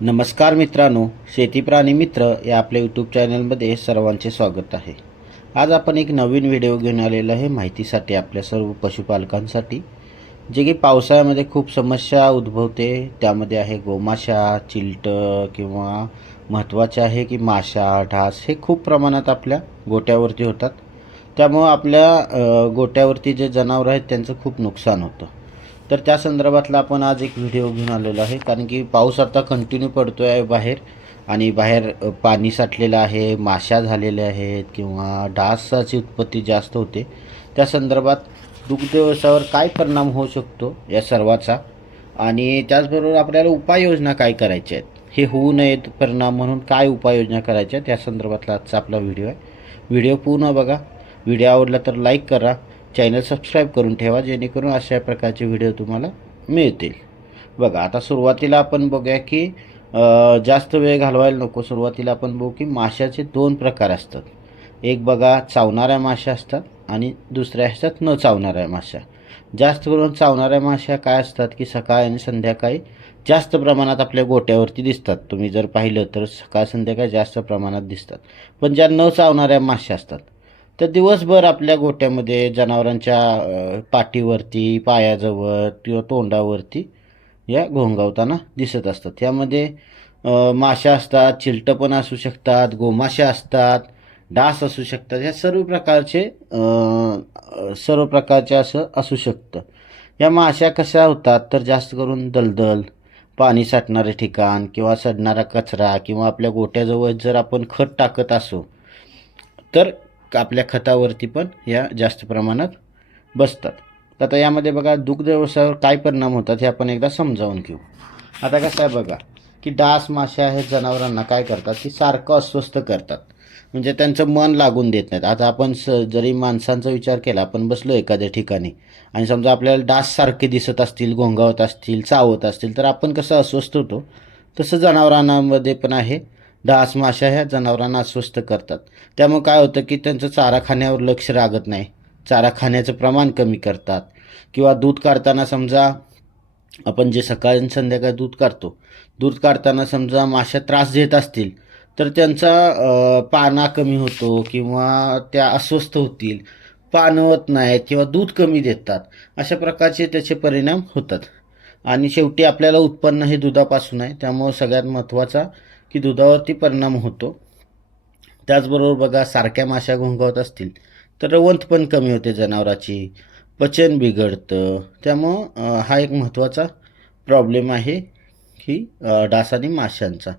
नमस्कार मित्रांनो शेती प्राणी मित्र या आपल्या यूट्यूब चॅनलमध्ये सर्वांचे स्वागत आहे. आज आपण एक नवीन व्हिडिओ घेऊन आलेला आहे माहितीसाठी आपल्या सर्व पशुपालकांसाठी जे की पावसाळ्यामध्ये खूप समस्या उद्भवते. त्यामध्ये आहे गोमाशा चिलटं किंवा महत्त्वाचे आहे की माशा ढास हे खूप प्रमाणात आपल्या गोट्यावरती होतात. त्यामुळं आपल्या गोट्यावरती जे जनावरं आहेत त्यांचं खूप नुकसान होतं. तर त्या संदर्भातला आपण आज एक व्हिडिओ घेऊन आलेलो आहे. कारण की पाऊस आता कंटिन्यू पडतो आहे बाहेर आणि बाहेर पाणी साठलेलं आहे माशा झालेल्या आहेत किंवा डासाची उत्पत्ती जास्त होते. त्या संदर्भात दुग्ध व्यवसायावर काय परिणाम होऊ शकतो या सर्वाचा? आणि त्याचबरोबर आपल्याला उपाययोजना काय करायच्या आहेत? हे होऊ नयेत परिणाम म्हणून काय उपाययोजना करायच्या त्या संदर्भातला आजचा आपला व्हिडिओ आहे. व्हिडिओ पूर्ण बघा. व्हिडिओ आवडला तर लाईक करा. चॅनल सबस्क्राईब करून ठेवा जेणेकरून अशा प्रकारचे व्हिडिओ तुम्हाला मिळतील. बघा आता सुरुवातीला आपण बघूया की जास्त वेळ घालवायला नको. सुरुवातीला आपण बघू की माशाचे दोन प्रकार असतात. एक बघा चावणाऱ्या माशा असतात आणि दुसऱ्या असतात न चावणाऱ्या माशा. जास्त करून चावणाऱ्या माशा काय असतात की सकाळ आणि संध्याकाळी जास्त प्रमाणात आपल्या गोट्यावरती दिसतात. तुम्ही जर पाहिलं तर सकाळ संध्याकाळी जास्त प्रमाणात दिसतात. पण ज्या न चावणाऱ्या माशा असतात तर दिवसभर आपल्या गोट्यामध्ये जनावरांच्या पाठीवरती पायाजवळ किंवा तोंडावरती या घोंगावताना दिसत असतात. त्यामध्ये माशा असतात चिलटं पण असू शकतात गोमाशा असतात डास असू शकतात. या सर्व प्रकारचे सर्व प्रकारचे असं असू शकतं. या माशा कशा होतात? तर जास्त करून दलदल पाणी साठणारे ठिकाण किंवा सडणारा कचरा किंवा आपल्या गोट्याजवळ जर आपण खत टाकत असू तर आपल्या खतावरती पण या जास्त प्रमाणात बसतात. आता यामध्ये बघा दुग्ध व्यवसायावर काय परिणाम होतात हे आपण एकदा समजावून घेऊ. आता कसं आहे बघा की डास मासे हे जनावरांना काय करतात की सारखं अस्वस्थ करतात. म्हणजे त्यांचं मन लागून देत नाहीत. आता आपण स जरी माणसांचा विचार केला आपण बसलो एखाद्या ठिकाणी आणि समजा आपल्याला डास सारखे दिसत असतील घोंगावत असतील चावत असतील तर आपण कसं अस्वस्थ होतो? तसं जनावरांमध्ये पण आहे. डास माशा ह्या जनावरांना अस्वस्थ करतात. त्यामुळे काय होतं की त्यांचं चारा खाण्यावर लक्ष लागत नाही. चारा खाण्याचं प्रमाण कमी करतात. किंवा दूध काढताना समजा आपण जे सकाळी आणि संध्याकाळी दूध काढतो दूध काढताना समजा माशा त्रास देत असतील तर त्यांचा पाना कमी होतो किंवा त्या अस्वस्थ होतील पानवत नाहीत किंवा दूध कमी देतात. अशा प्रकारचे त्याचे परिणाम होतात. आणि शेवटी आपल्याला उत्पन्न हे दुधापासून आहे. त्यामुळं सगळ्यात महत्त्वाचा की दुधावरती परिणाम होतो. त्याचबरोबर बघा सारख्या माशा घोंगावत असतील तर रवंत पण कमी होते जनावराची. पचन बिघडतं. त्यामुळं हा एक महत्त्वाचा प्रॉब्लेम आहे की डास आणि माशांचा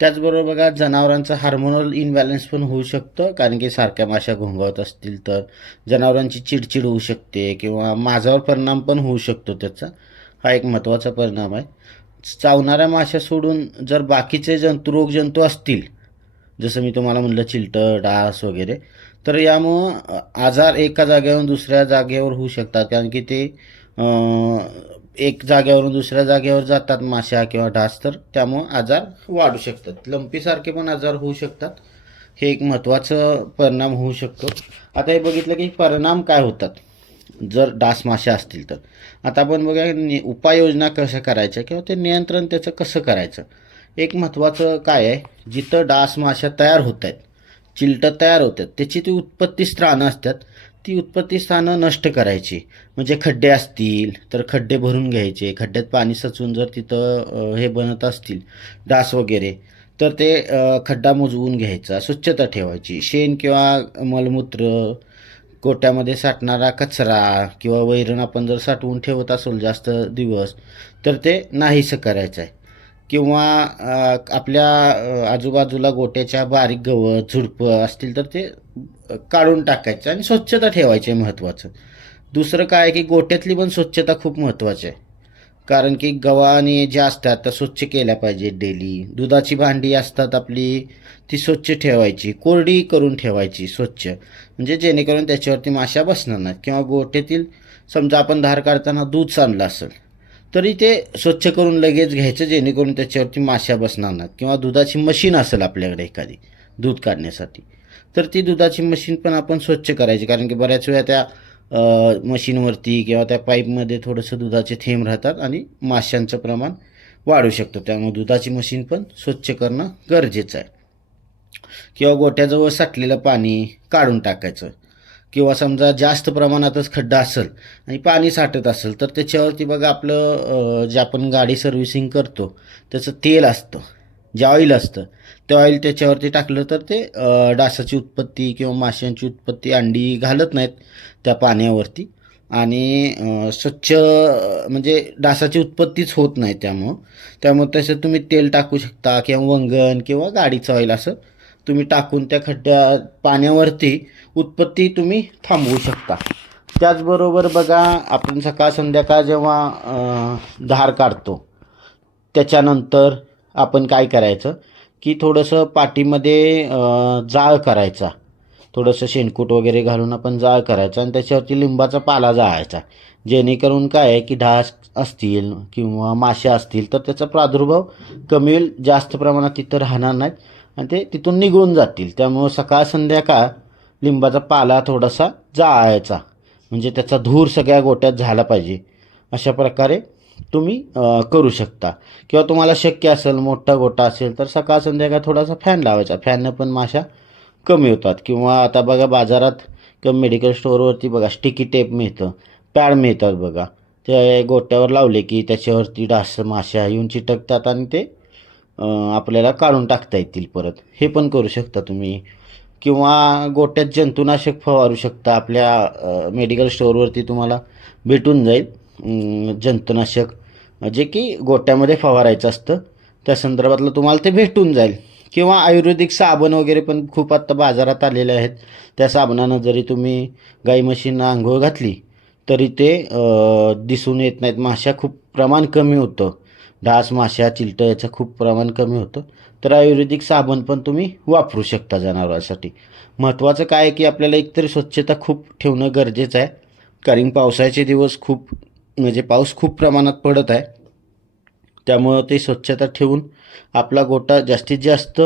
त्याचबरोबर बघा जनावरांचं हार्मोनल इनबॅलन्स पण होऊ शकतं कारण की सारख्या माशा घोंगावत असतील तर जनावरांची चिडचिड होऊ शकते किंवा माझावर परिणाम पण होऊ शकतो त्याचा. हा एक महत्त्वाचा परिणाम आहे. चावणाऱ्या माशा सोडून जर बाकीचे जंतू रोगजंतू असतील जसं मी तुम्हाला म्हणलं चिलटं डास वगैरे तर यामुळं आजार एका जागेवरून दुसऱ्या जागेवर होऊ शकतात. कारण की ते एक जागेवरून दुसऱ्या जागेवर जातात माशा किंवा डास तर त्यामुळं आजार वाढू शकतात. लंपीसारखे पण आजार होऊ शकतात. हे एक महत्त्वाचं परिणाम होऊ शकतो. आता हे बघितलं की परिणाम काय होतात? जर डास माशा असतील तर. आता आपण बघा नि उपाययोजना कशा करायच्या किंवा ते नियंत्रण त्याचं कसं करायचं? एक महत्त्वाचं काय आहे? जिथं डास माशा तयार होत आहेत चिलटं तयार होतात त्याची ती उत्पत्ती स्थानं असतात. ती उत्पत्ती स्थानं नष्ट करायची. म्हणजे खड्डे असतील तर खड्डे भरून घ्यायचे. खड्ड्यात पाणी सचून जर तिथं हे बनत असतील डास वगैरे तर ते खड्डा मोजवून घ्यायचा. स्वच्छता ठेवायची. शेण किंवा मलमूत्र गोट्यामध्ये साठणारा कचरा किंवा वैरण आपण जर साठवून ठेवत असेल जास्त दिवस तर ते नाहीसं करायचं आहे. किंवा आपल्या आजूबाजूला गोट्याच्या बारीक गवत झुडपं असतील तर ते काढून टाकायचं आणि स्वच्छता ठेवायची आहे महत्त्वाचं. दुसरं काय की गोट्यातली पण स्वच्छता खूप महत्त्वाची आहे. कारण की गव्हाने जे असतात त्या स्वच्छ केल्या पाहिजेत डेली दुधाची भांडी असतात आपली ती स्वच्छ ठेवायची कोरडी करून ठेवायची स्वच्छ. म्हणजे जेणेकरून त्याच्यावरती माशा बसणार नाहीत किंवा गोठ्यातील समजा आपण धार काढताना दूध सांडलं असेल तरी ते स्वच्छ करून लगेच घ्यायचं जेणेकरून त्याच्यावरती माशा बसणार नाहीत. किंवा दुधाची मशीन असेल आपल्याकडे एखादी दूध काढण्यासाठी तर ती दुधाची मशीन पण आपण स्वच्छ करायची. कारण की बऱ्याच वेळा त्या मशीनवरती किंवा त्या पाईपमध्ये थोडंसं दुधाचे थेंब राहतात आणि माशांचं प्रमाण वाढू शकतो. त्यामुळे दुधाची मशीन पण स्वच्छ करणं गरजेचं आहे. किंवा गोट्याजवळ साठलेलं पाणी काढून टाकायचं. किंवा समजा जास्त प्रमाणातच खड्डा असेल आणि पाणी साठत असेल तर त्याच्यावरती बघा आपलं जे आपण गाडी सर्व्हिसिंग करतो त्याचं तेल असतं जे ऑइल असतं ते ऑइल त्याच्यावरती टाकलं तर ते डासाची उत्पत्ती किंवा माशांची उत्पत्ती अंडी घालत नाहीत त्या पाण्यावरती. आणि स्वच्छ म्हणजे डासाची उत्पत्तीच होत नाही त्यामुळं. त्यामुळं तसं तुम्ही तेल टाकू शकता किंवा वंगण किंवा गाडीचं ऑइल असं तुम्ही टाकून त्या खड्ड्या पाण्यावरती उत्पत्ती तुम्ही थांबवू शकता. त्याचबरोबर बघा आपण सकाळ संध्याकाळ जेव्हा धार काढतो त्याच्यानंतर आपण काय करायचं? की थोडंसं पाठीमध्ये जाळ करायचा. थोडंसं शेणकूट वगैरे घालून आपण जाळ करायचा आणि त्याच्यावरती लिंबाचा पाला जाळायचा. जेणेकरून काय आहे की डास असतील किंवा मासे असतील तर त्याचा प्रादुर्भाव कमी होईल जास्त प्रमाणात तिथं राहणार नाहीत आणि ते तिथून निघून जातील. त्यामुळं सकाळ संध्याकाळ लिंबाचा पाला थोडासा जाळायचा. म्हणजे त्याचा धूर सगळ्या गोट्यात झाला पाहिजे. अशा प्रकारे तुम्ही करू शकता. किंवा तुम्हाला शक्य असेल मोठा गोटा असेल तर सकाळ संध्याकाळ थोडासा फॅन लावायचा. फॅननं पण माशा कमी होतात. किंवा आता बघा बाजारात किंवा मेडिकल स्टोअरवरती बघा स्टिकी टेप मिळतं. पॅड मिळतात बघा. ते गोट्यावर लावले की त्याच्यावरती डास माशा येऊन चिटकतात आणि ते आपल्याला काढून टाकता येतील परत. हे पण करू शकता तुम्ही. किंवा गोट्यात जंतुनाशक फवारू शकता. आपल्या मेडिकल स्टोअरवरती तुम्हाला भेटून जाईल. जंतुनाशक जे की गोट्यामध्ये फवारायचं असतं. त्या संदर्भातलं तुम्हाला ते भेटून जाईल. किंवा आयुर्वेदिक साबण वगैरे पण खूप आत्ता बाजारात आलेले आहेत. त्या साबणानं जरी तुम्ही गाई म्हशींना आंघोळ घातली तरी ते दिसून येत नाहीत. माशा खूप प्रमाण कमी होतं. डास माशा चिलटं याचं खूप प्रमाण कमी होतं. तर आयुर्वेदिक साबण पण तुम्ही वापरू शकता जनावरांसाठी. महत्त्वाचं काय आहे की आपल्याला एकतरी स्वच्छता खूप ठेवणं गरजेचं आहे. कारण पावसाचे दिवस खूप म्हणजे पाऊस खूप प्रमाणात पडत आहे. त्यामुळं ते स्वच्छता ठेवून आपला गोटा जास्तीत जास्त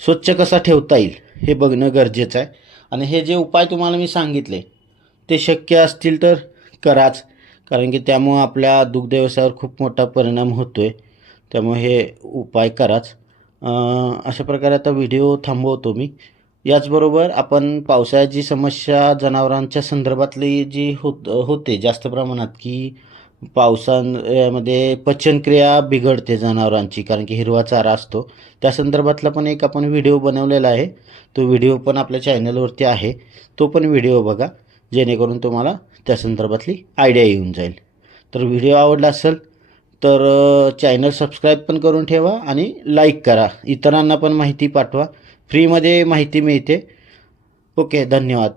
स्वच्छ कसा ठेवता येईल हे बघणं गरजेचं आहे. आणि हे जे उपाय तुम्हाला मी सांगितले ते शक्य असतील तर कराच. कारण की त्यामुळं आपल्या दुग्ध व्यवसायावर खूप मोठा परिणाम होतो आहे त्यामुळे हे उपाय कराच. अशा प्रकारे आता व्हिडिओ थांबवतो मी. याचबरोबर आपण पावसाळ्याची समस्या जनावरांच्या संदर्भातली जी होत होते जास्त प्रमाणात की पावसामध्ये पचनक्रिया बिघडते जनावरांची कारण की हिरवा चारा असतो. त्या संदर्भातला पण एक आपण व्हिडिओ बनवलेला आहे. तो व्हिडिओ पण आपल्या चॅनलवरती आहे. तो पण व्हिडिओ बघा जेणेकरून तुम्हाला त्या संदर्भातली आयडिया येऊन जाईल. तर व्हिडिओ आवडला असेल तर चॅनल सबस्क्राईब पण करून ठेवा आणि लाईक करा. इतरांना पण माहिती पाठवा. फ्रीमध्ये माहिती मिळते. ओके धन्यवाद.